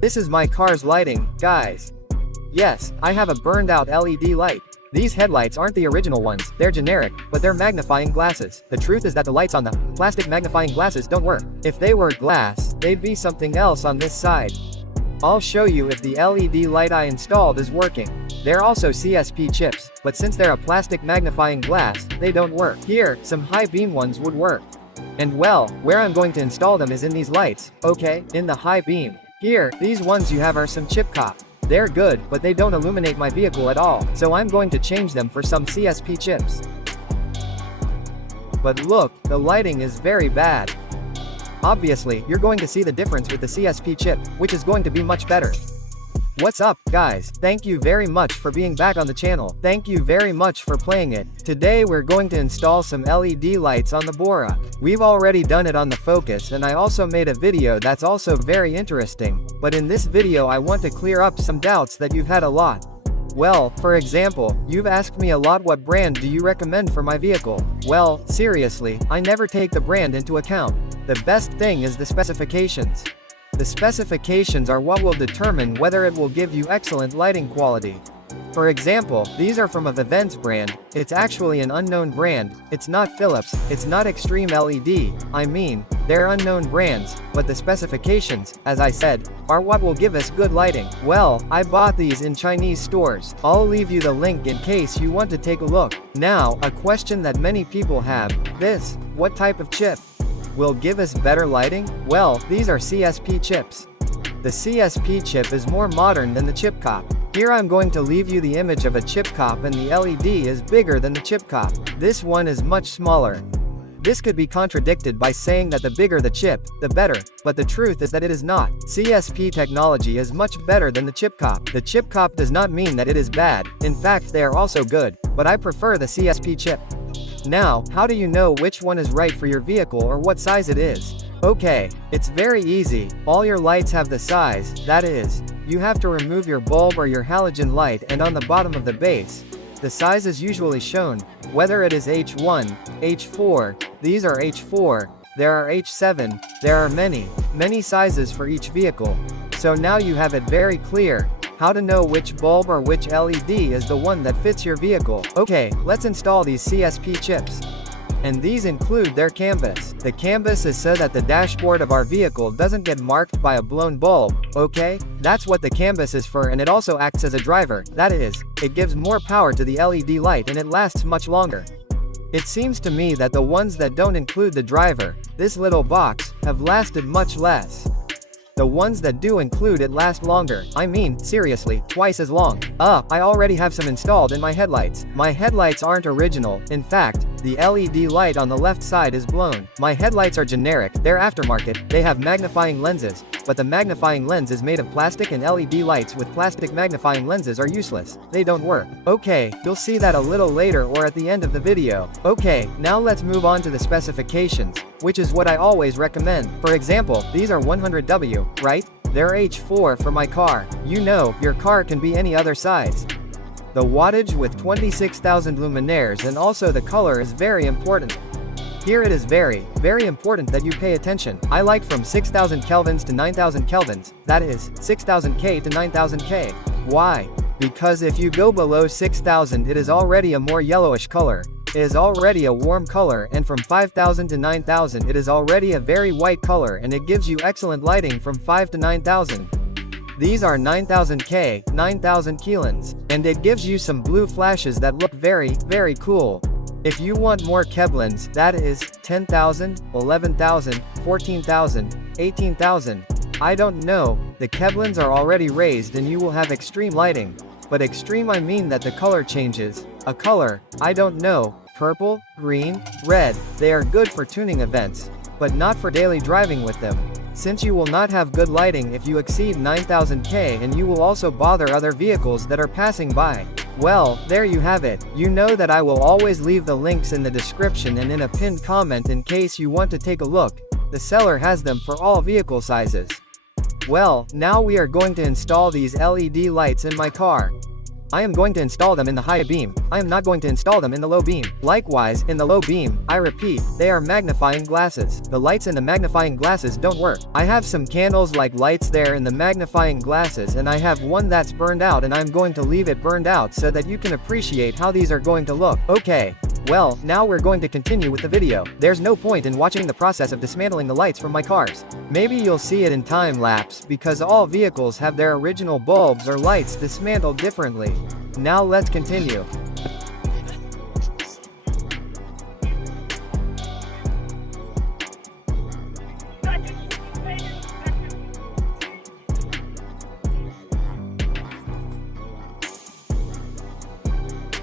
This is my car's lighting, guys. Yes, I have a burned out LED light. These headlights aren't the original ones, they're generic, but they're magnifying glasses. The truth is that the lights on the plastic magnifying glasses don't work. If they were glass, they'd be something else on this side. I'll show you if the LED light I installed is working. They're also CSP chips, but since they're a plastic magnifying glass, they don't work. Here, some high beam ones would work. And well, where I'm going to install them is in these lights, okay, in the high beam. Here, these ones you have are some chip cop. They're good, but they don't illuminate my vehicle at all, so I'm going to change them for some CSP chips. But look, the lighting is very bad. Obviously, you're going to see the difference with the CSP chip, which is going to be much better. What's up, guys? Thank you very much for being back on the channel. Thank you very much for playing it. Today we're going to install some LED lights on the Bora. We've already done it on the Focus, and I also made a video that's also very interesting. But in this video I want to clear up some doubts that you've had a lot. Well, for example, you've asked me a lot, what brand do you recommend for my vehicle? Well, seriously, I never take the brand into account. The best thing is the specifications. The specifications are what will determine whether it will give you excellent lighting quality. For example, these are from a Vivens brand. It's actually an unknown brand. It's not Philips, it's not Extreme LED, I mean, they're unknown brands, but the specifications, as I said, are what will give us good lighting. Well, I bought these in Chinese stores. I'll leave you the link in case you want to take a look. Now, a question that many people have, what type of chip will give us better lighting? Well, these are CSP chips. The CSP chip is more modern than the chip cop. Here I'm going to leave you the image of a chip cop, and the LED is bigger than the chip cop. This one is much smaller. This could be contradicted by saying that the bigger the chip, the better, but the truth is that it is not. CSP technology is much better than the chip cop. The chip cop does not mean that it is bad, in fact they are also good, but I prefer the CSP chip. Now, how do you know which one is right for your vehicle or what size it is? Okay, it's very easy. All your lights have the size, that is, you have to remove your bulb or your halogen light, and on the bottom of the base, the size is usually shown, whether it is H1, H4, these are H4, there are H7, there are many sizes for each vehicle. So now you have it very clear how to know which bulb or which LED is the one that fits your vehicle. Okay, let's install these CSP chips. And these include their Canbus. The Canbus is so that the dashboard of our vehicle doesn't get marked by a blown bulb, okay? That's what the Canbus is for, and it also acts as a driver, that is, it gives more power to the LED light and it lasts much longer. It seems to me that the ones that don't include the driver, this little box, have lasted much less. The ones that do include it last longer, I mean, seriously, twice as long. I already have some installed in my headlights. My headlights aren't original, in fact, the LED light on the left side is blown. My headlights are generic, they're aftermarket, they have magnifying lenses, but the magnifying lens is made of plastic, and LED lights with plastic magnifying lenses are useless. They don't work. Okay, you'll see that a little later or at the end of the video. Okay, now let's move on to the specifications, which is what I always recommend. For example, these are 100W, right? They're H4 for my car. You know, your car can be any other size. The wattage with 26,000 luminaires, and also the color is very important. Here it is very important that you pay attention. I like from 6000 kelvins to 9000 kelvins, that is, 6000 K to 9000 K. Why? Because if you go below 6000 it is already a more yellowish color. It is already a warm color, and from 5000 to 9000 it is already a very white color, and it gives you excellent lighting from 5 to 9000. These are 9000 K, 9000 kelvins, and it gives you some blue flashes that look very cool. If you want more Kelvins, that is, 10,000, 11,000, 14,000, 18,000, I don't know, the Kelvins are already raised and you will have extreme lighting. But extreme I mean that the color changes. A color, I don't know, purple, green, red, they are good for tuning events, but not for daily driving with them. Since you will not have good lighting if you exceed 9000 K, and you will also bother other vehicles that are passing by. Well, there you have it. You know that I will always leave the links in the description and in a pinned comment in case you want to take a look. The seller has them for all vehicle sizes. Well, now we are going to install these LED lights in my car. I am going to install them in the high beam. I am not going to install them in the low beam. Likewise, in the low beam, I repeat, they are magnifying glasses. The lights in the magnifying glasses don't work. I have some candles like lights there in the magnifying glasses, and I have one that's burned out, and I'm going to leave it burned out so that you can appreciate how these are going to look. Okay. Well, now we're going to continue with the video. There's no point in watching the process of dismantling the lights from my cars. Maybe you'll see it in time lapse, because all vehicles have their original bulbs or lights dismantled differently. Now let's continue.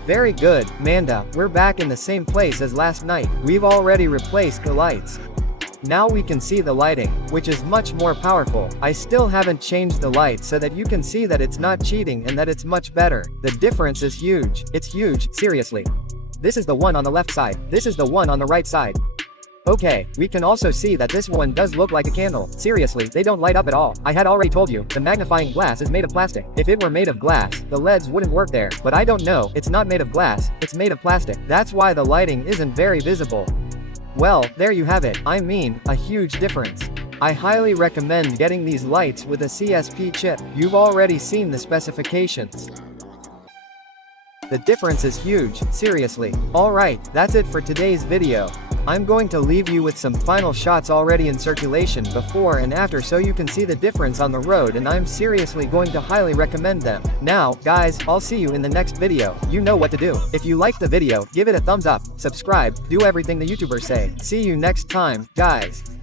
Very good, Manda, we're back in the same place as last night. We've already replaced the lights. Now we can see the lighting, which is much more powerful. I still haven't changed the light so that you can see that it's not cheating and that it's much better. The difference is huge. It's huge, seriously. This is the one on the left side. This is the one on the right side. Okay, we can also see that this one does look like a candle. Seriously, they don't light up at all. I had already told you, the magnifying glass is made of plastic. If it were made of glass, the LEDs wouldn't work there. But I don't know, it's not made of glass, it's made of plastic. That's why the lighting isn't very visible. Well, there you have it. I mean, a huge difference. I highly recommend getting these lights with a CSP chip. You've already seen the specifications. The difference is huge, seriously. Alright, that's it for today's video. I'm going to leave you with some final shots already in circulation before and after so you can see the difference on the road, and I'm seriously going to highly recommend them. Now, guys, I'll see you in the next video. You know what to do. If you liked the video, give it a thumbs up, subscribe, do everything the YouTubers say. See you next time, guys.